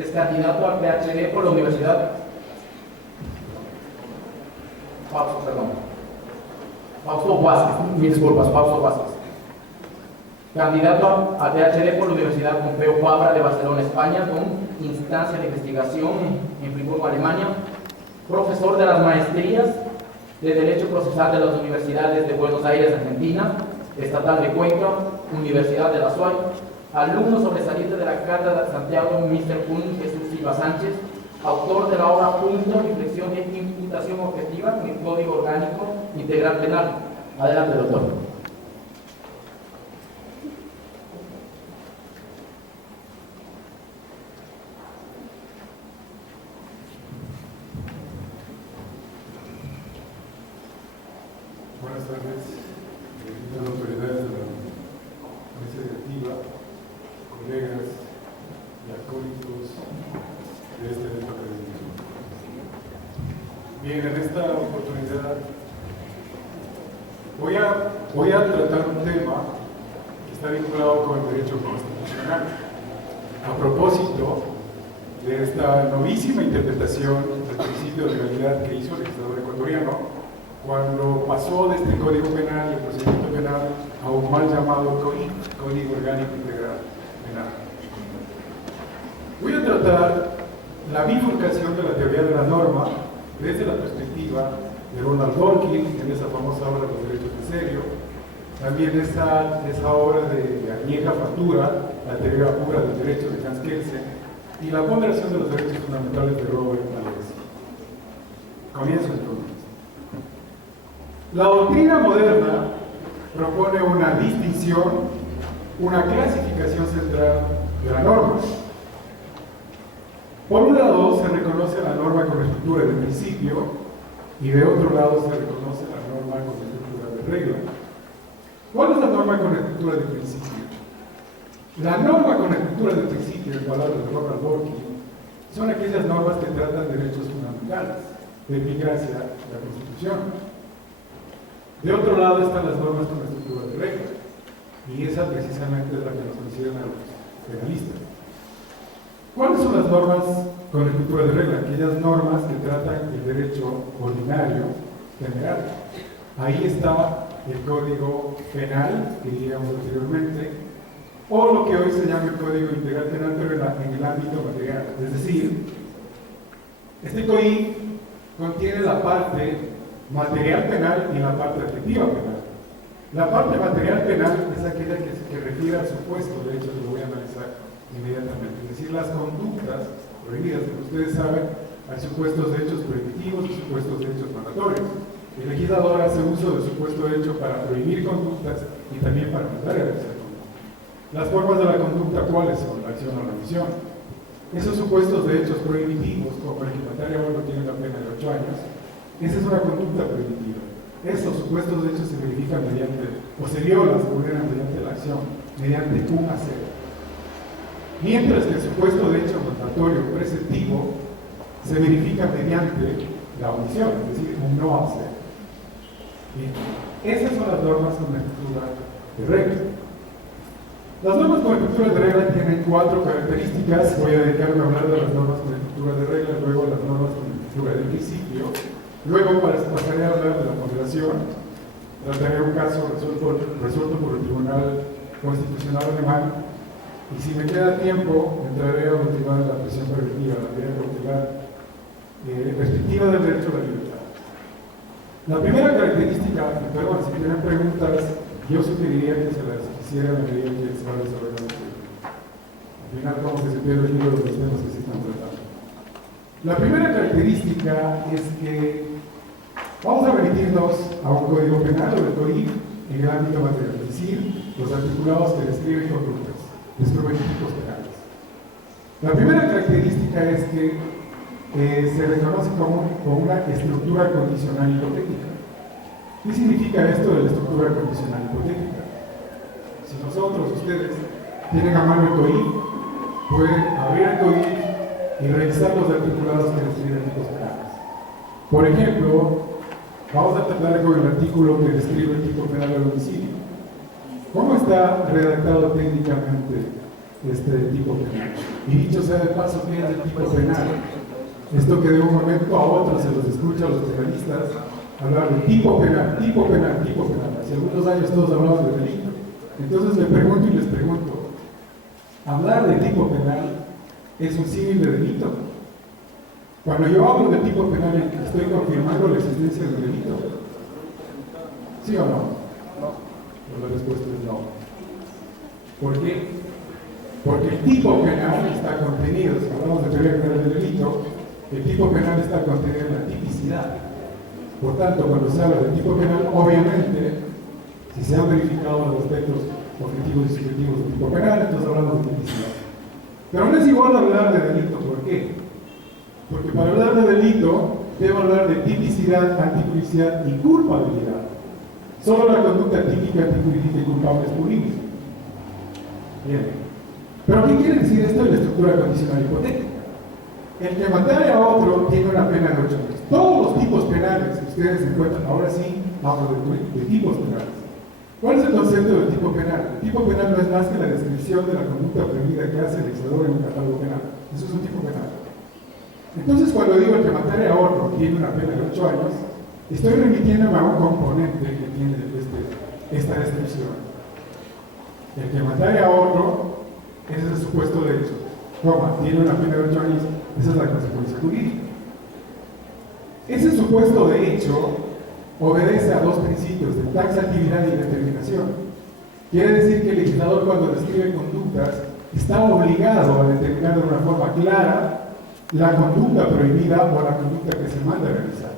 es candidato al PhD por la Universidad Fausto Vázquez, mil disculpas, Fausto Vázquez. Candidato a PhD por la Universidad Pompeu Fabra de Barcelona, España, con instancia de investigación en Friburgo, Alemania. Profesor de las maestrías de Derecho Procesal de las Universidades de Buenos Aires, Argentina, Estatal de Cuenca, Universidad de la SUAY. Alumno sobresaliente de la Cátedra de Santiago, Mr. Kun Jesús Silva Sánchez. Autor de la obra Punto, Reflexión de Imputación Objetiva en el Código Orgánico Integral Penal. Adelante, doctor. Buenas tardes, distintas autoridades de la mesa directiva, colegas y acólitos de este evento académico. Bien, en esta oportunidad voy a tratar un tema que está vinculado con el derecho constitucional. A propósito de esta novísima interpretación del principio de legalidad que hizo el legislador ecuatoriano cuando pasó de este Código Penal y el procedimiento penal a un mal llamado COI, Código Orgánico Integral Penal. Voy a tratar la bifurcación de la teoría de la norma desde la perspectiva de Ronald Dworkin, en esa famosa obra Los Derechos en Serio, también esa obra de añeja factura, la teoría pura del derecho de Hans Kelsen, y la ponderación de los derechos fundamentales de Robert Alexis. Comienzo entonces. La doctrina moderna propone una distinción, una clasificación central de la norma. Por un lado se reconoce la norma con estructura de principio y de otro lado se reconoce la norma con estructura de regla. ¿Cuál es la norma con estructura de principio? La norma con estructura de principio, en palabras de Ronald Dworkin, son aquellas normas que tratan derechos fundamentales, de eficacia de la Constitución. De otro lado están las normas con estructura de regla, y esa precisamente es la que nos consideran a los penalistas. ¿Cuáles son las normas con estructura de regla? Aquellas normas que tratan el derecho ordinario general. Ahí está el Código Penal, que diríamos anteriormente, o lo que hoy se llama el Código Integral Penal, pero en el ámbito material. Es decir, este COI contiene la parte material penal y la parte afectiva penal. La parte material penal es aquella que refiere al supuesto, de hecho lo voy a analizar inmediatamente, es decir, las conductas prohibidas. Como ustedes saben, hay supuestos de hechos prohibitivos y supuestos de hechos mandatorios. El legislador hace uso del supuesto de hecho para prohibir conductas y también para mandar a realizar conductas. Las formas de la conducta, ¿cuáles son? La acción o la omisión. Esos supuestos de hechos prohibitivos, como el equipatario ahora tiene la pena de 8 años, esa es una conducta prohibitiva. Esos supuestos de hechos se verifican mediante, o se violan, se vulneran mediante la acción, mediante un hacer. Mientras que el supuesto de hecho mandatorio preceptivo se verifica mediante la omisión, es decir, un no hacer. Bien. Esas son las normas con estructura de regla. Las normas con estructura de regla tienen 4 características. Voy a dedicarme a hablar de las normas con estructura de regla, luego las normas con estructura de principio. Luego pasaré a hablar de la ponderación, trataré un caso resuelto por el Tribunal Constitucional Alemán, y si me queda tiempo, entraré a motivar la prisión preventiva, la medida cautelar, restrictiva del derecho a la libertad. La primera característica, perdón, si tienen preguntas, yo sugeriría que se las hiciera a medida que se va desarrollando el tema. Al final, como que se pierde el hilo de los temas que se están tratando. La primera característica es que vamos a remitirnos a un código penal o el COI en el ámbito material, es decir, los articulados que describen conductas, describen tipos penales. La primera característica es que se reconoce como una estructura condicional hipotética. ¿Qué significa esto de la estructura condicional hipotética? Si nosotros, ustedes, tienen a mano el COI, pueden abrir el COI y revisar los articulados que describen tipos penales. Por ejemplo, vamos a tratar con el artículo que describe el tipo penal del homicidio. ¿Cómo está redactado técnicamente tipo penal. Y dicho sea de paso, ¿qué es el tipo penal? Esto que de un momento a otro se los escucha a los penalistas hablar de tipo penal, tipo penal, tipo penal. Hace algunos años todos hablaban de delito. Entonces me pregunto y les pregunto, ¿hablar de tipo penal es un símil de delito? Cuando yo hablo de tipo penal, ¿estoy confirmando la existencia del delito? ¿Sí o no? Pues la respuesta es no. ¿Por qué? Porque el tipo penal está contenido, si hablamos de teoría penal del delito, el tipo penal está contenido en la tipicidad. Por tanto, cuando se habla de tipo penal, obviamente, si se han verificado los aspectos objetivos y subjetivos del tipo penal, entonces hablamos de tipicidad. Pero no es igual hablar de delito, ¿por qué? Porque para hablar de delito, debo hablar de tipicidad, antijuicial y culpabilidad. Solo la conducta típica, antijurídica y culpable es punible. Bien. Pero ¿qué quiere decir esto de la estructura condicional hipotética? El que matare a otro tiene una pena de 8 años. Todos los tipos penales que ustedes encuentran, ahora sí, hablo de tipos penales. ¿Cuál es el concepto del tipo penal? El tipo penal no es más que la descripción de la conducta prohibida que hace el legislador en un catálogo penal. Eso es un tipo penal. Entonces, cuando digo el que matare a otro tiene una pena de 8 años, estoy remitiéndome a un componente que tiene esta descripción. El que matare a otro, ese es el supuesto de hecho. Tiene una pena de 8 años, esa es la consecuencia jurídica. Ese supuesto de hecho obedece a dos principios de taxatividad y determinación. Quiere decir que el legislador, cuando describe conductas, está obligado a determinar de una forma clara la conducta prohibida o la conducta que se manda a realizar.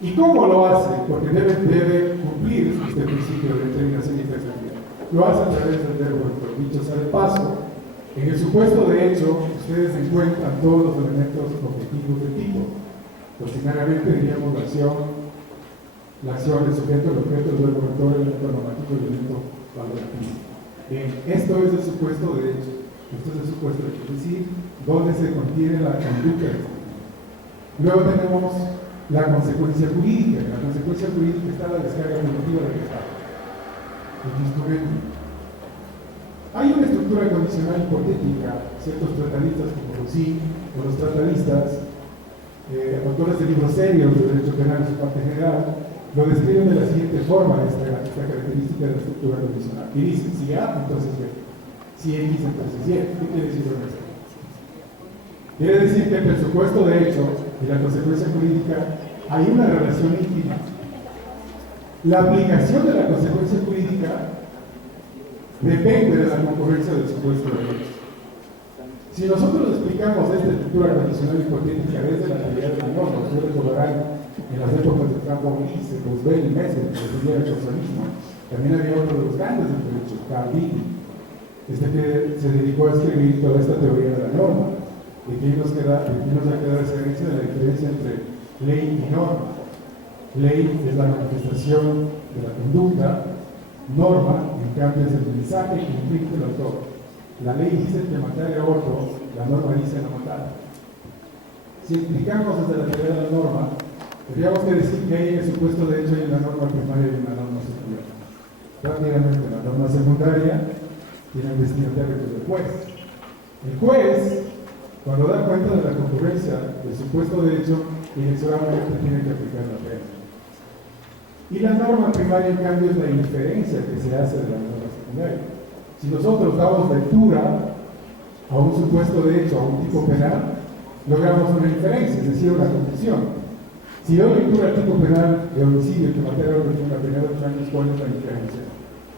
¿Y cómo lo hace? Porque debe cumplir este principio de determinación y taxatividad. Lo hace a través del verbo autor. Dicho sea de paso, en el supuesto de hecho, ustedes encuentran todos los elementos objetivos del tipo. Ordinariamente diríamos la acción, el sujeto, el objeto, el verbo autor, el elemento normativo, el elemento valorativo. Bien, esto es el supuesto de hecho. Esto es el supuesto de hecho, es decir, donde se contiene la conducta. Luego tenemos la consecuencia jurídica. En la consecuencia jurídica está la descarga normativa del Estado. El instrumento. Hay una estructura condicional hipotética, ciertos tratadistas como Rossi o los tratadistas, autores de libros serios de derecho penal en su parte general, lo describen de la siguiente forma, esta característica de la estructura condicional. Y dicen, si A, entonces B. Si X, entonces Y. ¿Qué quiere decir esto? Quiere decir que entre el supuesto de hecho y la consecuencia jurídica hay una relación íntima. La aplicación de la consecuencia jurídica depende de la concurrencia del supuesto de hecho. Si nosotros explicamos esta estructura condicional hipotética desde la teoría de la norma, ustedes recordarán en las épocas de Franco Ulisse, Roosevelt y Messer, que estudiaba el socialismo, también había otro de los grandes del derecho, Carl Levy, que se dedicó a escribir toda esta teoría de la norma. ¿De qué nos queda esa herencia de la diferencia entre ley y norma? Ley es la manifestación de la conducta, norma, en cambio, es el mensaje que implica el autor. La ley dice que matar a otro, la norma dice no matar. Si explicamos desde la teoría de la norma, tendríamos que decir que hay en el supuesto de hecho hay una norma primaria y una norma secundaria. Prácticamente la norma secundaria tiene el destinatario que es el juez. El juez, cuando da cuenta de la concurrencia del supuesto de hecho, inexorablemente tiene que aplicar la pena. Y la norma primaria, en cambio, es la inferencia que se hace de la norma secundaria. Si nosotros damos lectura a un supuesto de hecho, a un tipo penal, logramos una inferencia, es decir, una conclusión. Si doy lectura al tipo penal de homicidio que maté a otro en la pena de 8 años, ¿cuál es la inferencia?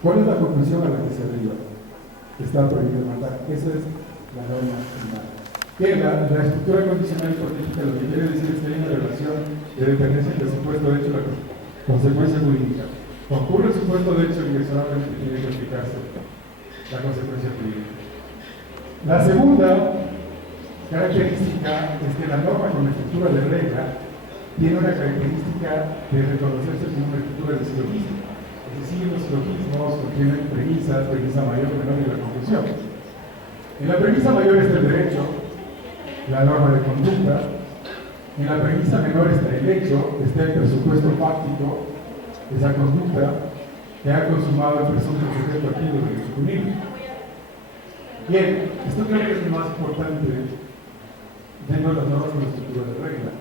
¿Cuál es la conclusión a la que se arriba? Que está prohibido matar. Esa es la norma primaria. Que la estructura condicional hipotética lo que quiere decir es que hay una relación de dependencia entre el supuesto de hecho y la consecuencia jurídica. Concurre el supuesto de hecho, inexorablemente tiene que aplicarse la consecuencia jurídica. La segunda característica es que la norma con la estructura de regla tiene una característica de reconocerse como una estructura de silogismo. Es decir, los silogismos contienen premisas, premisa mayor, menor y la conclusión. En la premisa mayor está el derecho, la norma de conducta. En la premisa menor está el hecho, está el presupuesto fáctico, esa conducta que ha consumado el presunto sujeto activo del derecho punible. Bien, esto creo que es lo más importante dentro de las normas con estructura de regla.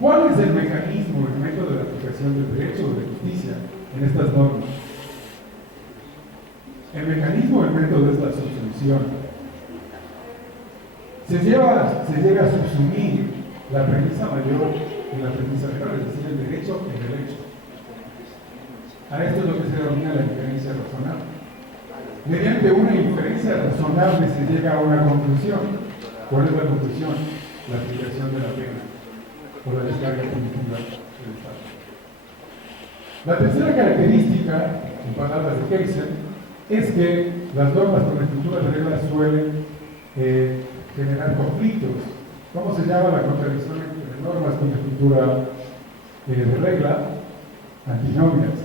¿Cuál es el mecanismo, el método de la aplicación del derecho o de justicia en estas normas? El mecanismo, el método es la subsunción. Se llega a subsumir la premisa mayor y la premisa menor, es decir, el derecho en el hecho. A esto es lo que se denomina la inferencia razonable. Mediante una inferencia razonable se llega a una conclusión. ¿Cuál es la conclusión? La aplicación de la pena o la descarga punitiva del Estado. La tercera característica, en palabras de Keyser, es que las normas con estructura de reglas suelen generar conflictos. ¿Cómo se llama la contradicción entre normas con estructura de regla? Antinomias.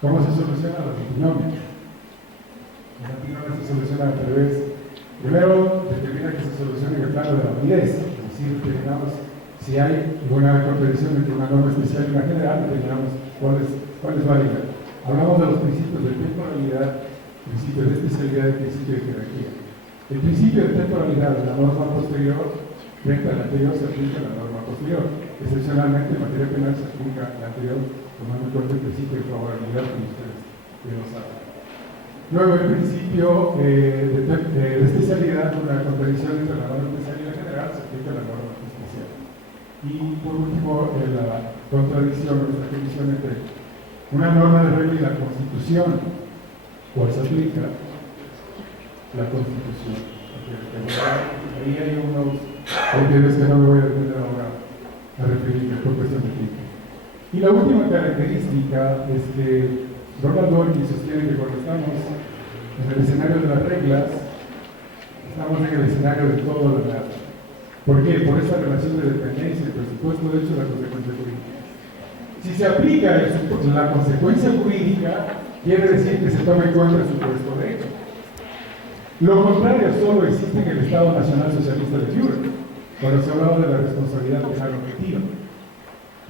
¿Cómo se solucionan las antinomias? Las antinomias se solucionan al revés. Primero, determina que se solucione en el plano de la validez, es decir, determinamos si hay una contradicción entre una norma especial y una general, determinamos cuál es válida. Hablamos de los principios de temporalidad, principio de especialidad y principio de jerarquía. El principio de temporalidad de la norma posterior frente a la anterior se aplica a la norma posterior. Excepcionalmente, en materia penal se aplica la anterior, tomando en cuenta el principio de favorabilidad, como ustedes ya lo saben. Luego, el principio de especialidad, una contradicción entre la norma especial y la general, se aplica a la norma especial. Y por último, la contradicción o esta colisión entre una norma de regla y la Constitución, ¿cuál se aplica? La Constitución. Ahí hay unos criterios que no me voy a detener ahora a referirme por cuestión de tiempo. Y la última característica es que Ronald Dworkin sostiene que cuando estamos en el escenario de las reglas, estamos en el escenario de todo lo nada. ¿Por qué? Por esa relación de dependencia entre el supuesto de hecho y la consecuencia jurídica. Si se aplica la consecuencia jurídica, quiere decir que se toma en cuenta el supuesto de hecho. Lo contrario solo existe en el Estado Nacional Socialista de Führer, cuando se hablaba de la responsabilidad penal objetiva.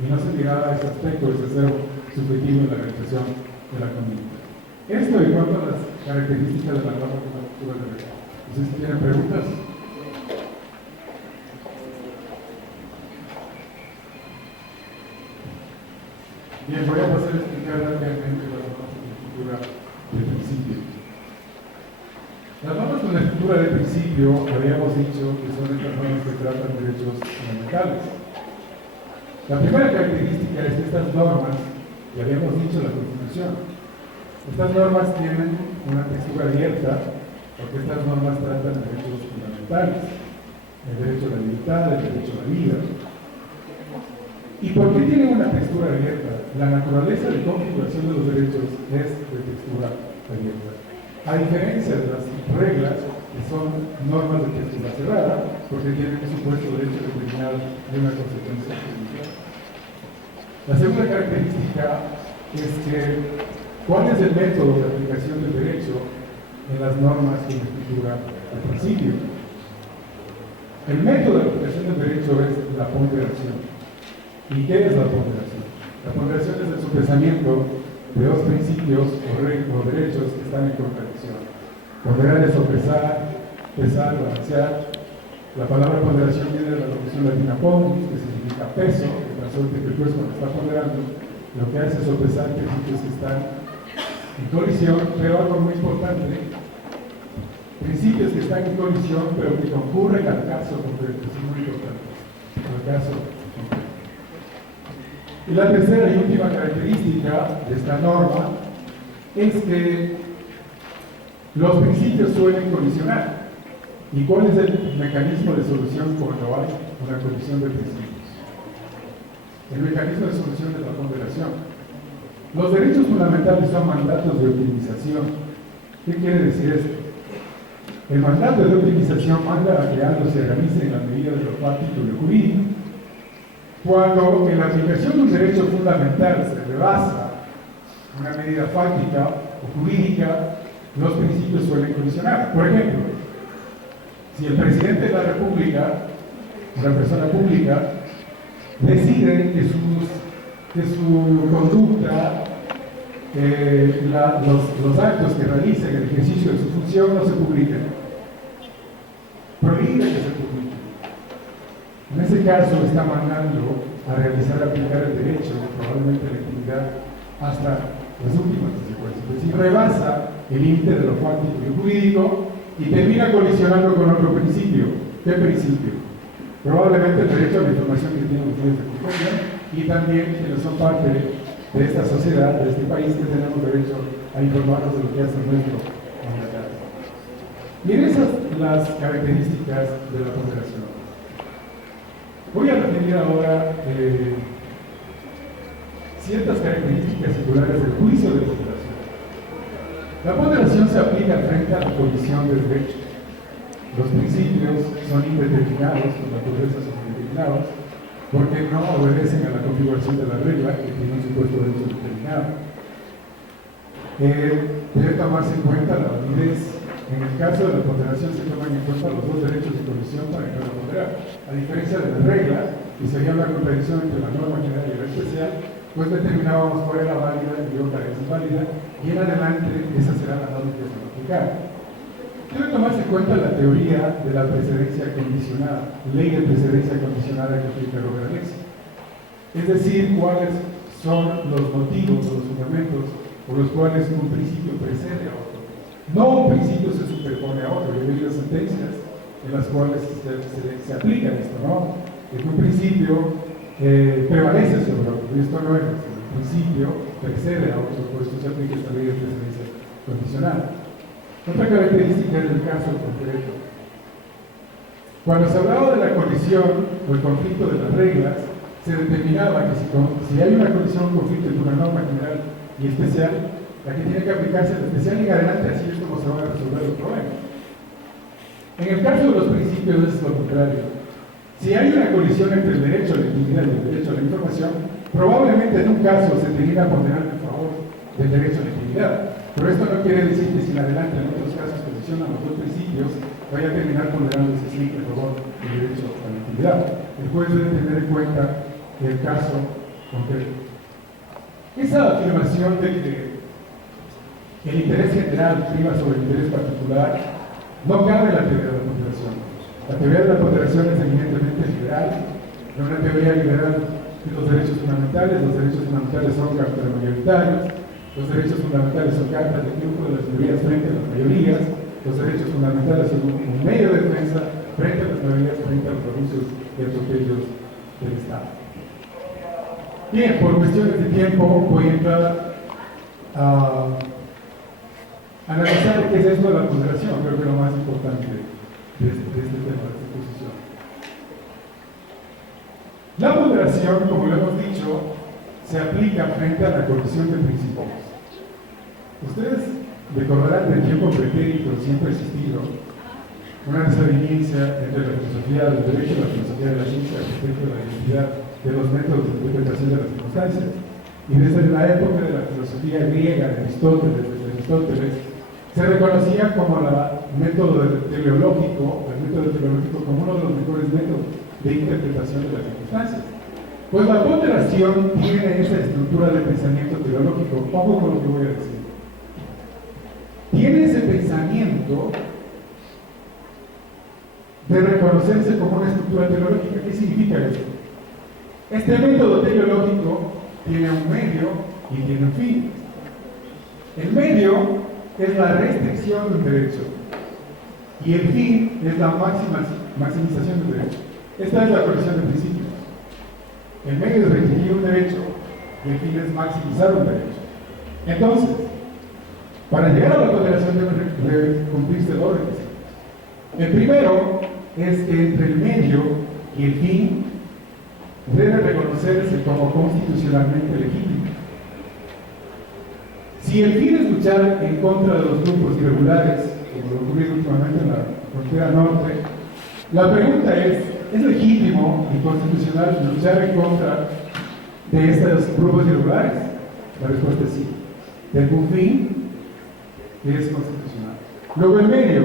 Y no se miraba ese aspecto, ese ser subjetivo en la realización de la conducta. Esto en cuanto a las características de la norma de la estructura de regla. No sé si tienen preguntas. Bien, voy a pasar a explicar rápidamente las normas con estructura de principio. Las normas con la estructura de principio, habíamos dicho que son estas normas que tratan derechos fundamentales. La primera característica es que estas normas, ya habíamos dicho la Constitución, estas normas tienen una textura abierta porque estas normas tratan derechos fundamentales, el derecho a la libertad, el derecho a la vida. ¿Y por qué tienen una textura abierta? La naturaleza de configuración de los derechos es de textura abierta. A diferencia de las reglas, que son normas de textura cerrada, porque tienen un supuesto derecho determinado y una consecuencia jurídica. La segunda característica es que, ¿cuál es el método de aplicación del derecho en las normas con estructura de principio? El método de aplicación del derecho es la ponderación. ¿Y qué es la ponderación? La ponderación es el sopesamiento de dos principios o derechos que están en contradicción. Ponderar es sopesar, pesar, balancear. La palabra ponderación viene de la locución latina pondus, que significa peso, que resulta que el juez cuando está ponderando lo que hace es sopesar principios que están en colisión, pero algo muy importante, principios que están en colisión, pero que concurren al caso concreto, es muy importante, al caso concreto. Y la tercera y última característica de esta norma es que los principios suelen colisionar. ¿Y cuál es el mecanismo de solución cuando hay una colisión de principios? El mecanismo de solución es la ponderación. Los derechos fundamentales son mandatos de optimización. ¿Qué quiere decir esto? El mandato de optimización manda a que algo se realice en la medida de lo fáctico y lo jurídico. Cuando en la aplicación de un derecho fundamental se rebasa una medida fáctica o jurídica, los principios suelen colisionar. Por ejemplo, si el presidente de la República, una persona pública, decide que su conducta, los actos que realiza en el ejercicio de su función no se publican. ese caso está mandando a realizar, aplicar el derecho, probablemente la actividad, hasta las últimas consecuencias. Es decir, rebasa el límite de lo fáctico y lo jurídico y termina colisionando con otro principio. ¿Qué principio? Probablemente el derecho a la información que tienen ustedes de custodia y también quienes son parte de esta sociedad, de este país, que tenemos derecho a informarnos de lo que hace nuestro mandatario. Miren esas las características de la ponderación. Voy a referir ahora ciertas características singulares del juicio de ponderación. La ponderación se aplica frente a la colisión de derechos. Los principios son indeterminados, los naturalezas son indeterminados, porque no obedecen a la configuración de la regla, que tiene un supuesto derecho determinado. Debe tomarse en cuenta la validez. En el caso de la ponderación se toman en cuenta los dos derechos de colisión para cada ponderar. A diferencia de la regla, que sería una contradicción entre la norma general y la especial, pues determinábamos cuál era válida y otra es inválida, y en adelante esa será la norma que se va a aplicar. Debe tomarse en cuenta la teoría de la precedencia condicionada, ley de precedencia condicionada que aplica Robert Alexis. Es decir, cuáles son los motivos o los fundamentos por los cuales un principio precede a otro. No un principio se superpone a otro. Yo he leído sentencias en las cuales se aplica esto, ¿no? Que un principio prevalece sobre otro. Y esto no es. El principio precede a otro, por eso se aplica esta ley de precedencia condicionada. Otra característica es el caso concreto. Cuando se hablaba de la colisión o el conflicto de las reglas, se determinaba que si hay una colisión o conflicto entre una norma general y especial, la que tiene que aplicarse a la especial y en adelante, así es como se van a resolver los problemas. En el caso de los principios es lo contrario. Si hay una colisión entre el derecho a la intimidad y el derecho a la información, probablemente en un caso se termina ponderando en favor del derecho a la intimidad. Pero esto no quiere decir que si en adelante en otros casos colisionan los dos principios, vaya a terminar ponderándose siempre a favor del derecho a la intimidad. El juez debe tener en cuenta el caso concreto. Esa afirmación de que el interés general priva sobre el interés particular no cabe en la teoría de la ponderación. La teoría de la ponderación es eminentemente liberal, no una teoría liberal de los derechos fundamentales. Los derechos fundamentales son mayoritarios. Los derechos fundamentales son cartas de triunfo de las minorías frente a las mayorías. Los derechos fundamentales son un medio de defensa frente a las mayorías, frente a los abusos y atropellos del Estado. Bien, por cuestiones de tiempo voy a entrar a analizar qué es esto de la ponderación. Creo que es lo más importante de este tema, de esta exposición. La ponderación, como lo hemos dicho, se aplica frente a la colisión de principios. Ustedes recordarán del tiempo pretérito siempre ha existido una desaveniencia entre la filosofía del derecho y la filosofía de la ciencia respecto a la identidad de los métodos de interpretación de las circunstancias. Y desde la época de la filosofía griega de Aristóteles, se reconocía como el método teleológico como uno de los mejores métodos de interpretación de las circunstancias. Pues la ponderación tiene esa estructura de pensamiento teleológico. Ojo con lo que voy a decir. Tiene ese pensamiento de reconocerse como una estructura teleológica. ¿Qué significa esto? Este método teleológico tiene un medio y tiene un fin. El medio es la restricción de un derecho y el fin es la maximización del derecho. Esta es la colisión de principios. El medio es restringir un derecho y el fin es maximizar un derecho. Entonces, para llegar a la ponderación deben cumplirse dos requisitos. El primero es que entre el medio y el fin debe reconocerse como constitucionalmente legítimo. Si el fin es luchar en contra de los grupos irregulares, como lo ocurrido últimamente en la frontera norte, la pregunta ¿es legítimo y constitucional luchar en contra de estos grupos irregulares? La respuesta es sí. Tengo un fin que es constitucional. Luego el medio.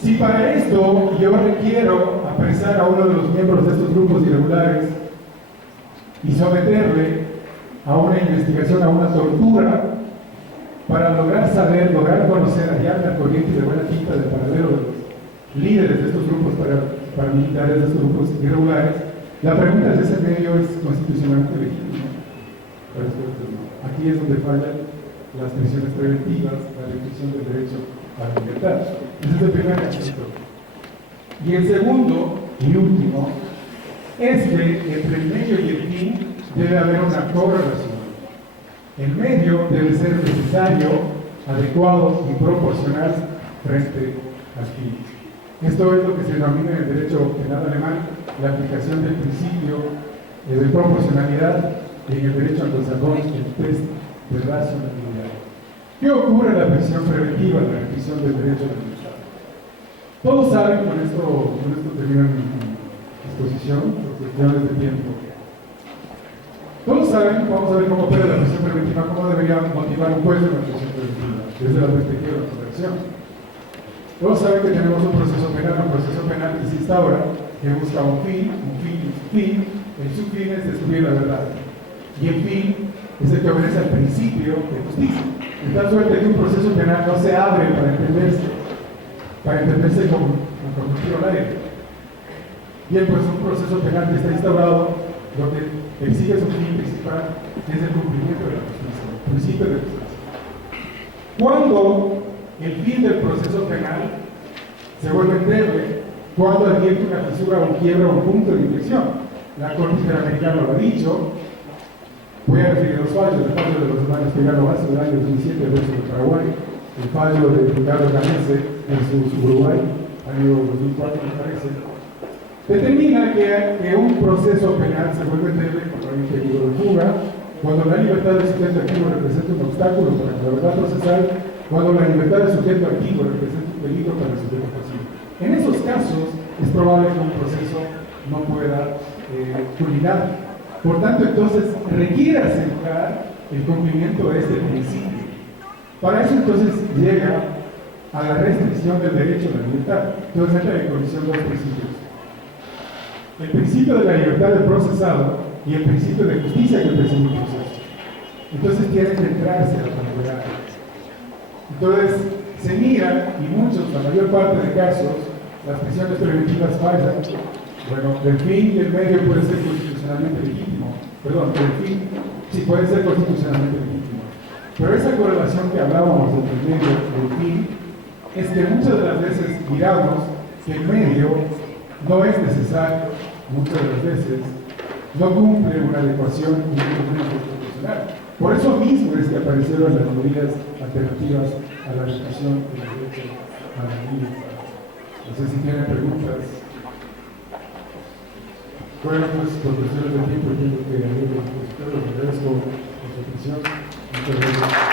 Si para esto yo requiero apresar a uno de los miembros de estos grupos irregulares y someterle a una investigación, a una tortura, para lograr conocer, hallar la corriente de buena tinta del paradero de los líderes de estos grupos paramilitares, de estos grupos irregulares, la pregunta es: ¿ese medio es constitucionalmente legítimo? La respuesta es no. Aquí es donde fallan las prisiones preventivas, la restricción del derecho a la libertad. Ese es el primer aspecto. Y el segundo y último es que entre el medio y el fin debe haber una correlación. El medio debe ser necesario, adecuado y proporcional frente al fin. Esto es lo que se denomina en el derecho penal alemán la aplicación del principio de proporcionalidad, y en el derecho anglosajón el test de racionalidad. ¿Qué ocurre en la prisión preventiva, en la restricción del derecho a la libertad? Todos saben, con esto termino mi exposición, por cuestiones de tiempo. Todos saben, vamos a ver cómo opera la prisión preventiva, cómo debería motivar un juez de la prisión preventiva, desde la perspectiva de la corrección. Todos saben que tenemos un proceso penal que se instaura, que busca un fin, el subfin es descubrir la verdad. Y el fin es el que obedece al principio de justicia. De tal suerte que un proceso penal no se abre para entenderse como tiro al aire. Bien, pues un proceso penal que está instaurado, donde exige su fin principal, que es el cumplimiento de la justicia, el principio de justicia. Cuando el fin del proceso penal se vuelve endeble, cuando advierte una fisura, un quiebra o un punto de inflexión. La Corte Interamericana lo ha dicho. Voy a referir dos fallos: el fallo de los hermanos Pegano Vaso del año 2007 versus Paraguay, el fallo de Ricardo Canese versus Uruguay, año 2004 me parece. Determina que un proceso penal se vuelve endeble cuando hay un peligro de fuga, cuando la libertad del sujeto activo representa un obstáculo para la verdad procesal, cuando la libertad del sujeto activo representa un peligro para el sujeto pasivo. En esos casos es probable que un proceso no pueda culminar. Por tanto, entonces requiere asegurar el cumplimiento de este principio. Para eso entonces llega a la restricción del derecho a la libertad. Entonces entra en colisión dos principios: el principio de la libertad del procesado y el principio de justicia que persigue el proceso. Entonces tiene que entrarse a la comunidad. Entonces se mira, y muchos, la mayor parte de casos, las prisiones preventivas fallan. Bueno, el fin y el medio puede ser constitucionalmente legítimo. Perdón, el fin sí puede ser constitucionalmente legítimo. Pero esa correlación que hablábamos entre el medio y el fin es que muchas de las veces miramos que el medio no es necesario, muchas de las veces no cumple una adecuación y un cumplimiento proporcional. Por eso mismo es que aparecieron las medidas alternativas a la restricción del derecho a la libertad. No sé si tienen preguntas. Bueno, pues por cuestiones de tiempo tengo que agradezco por su atención. Muchas gracias.